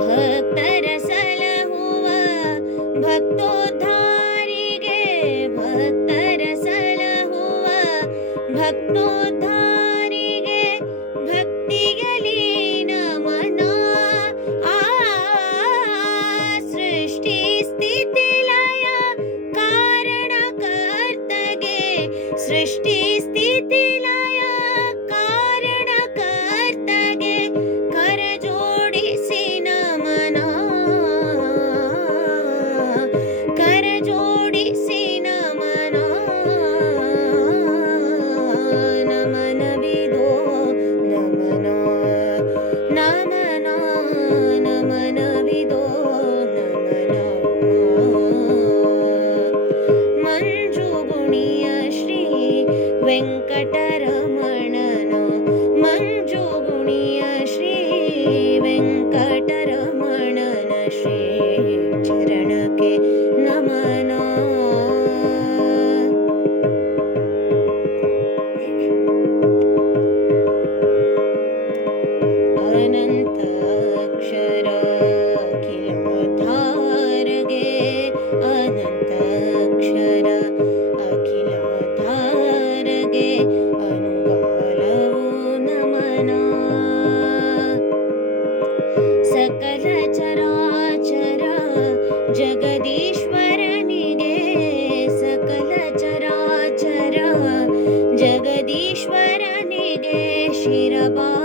भक्तरसलहुव भक्तोद्धारिगे भक्तरसलहुव भक्तो Shira Baba.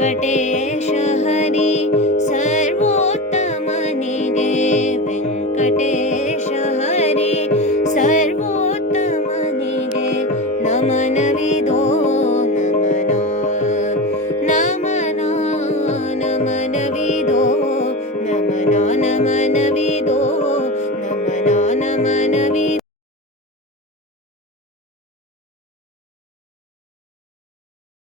Venkatesh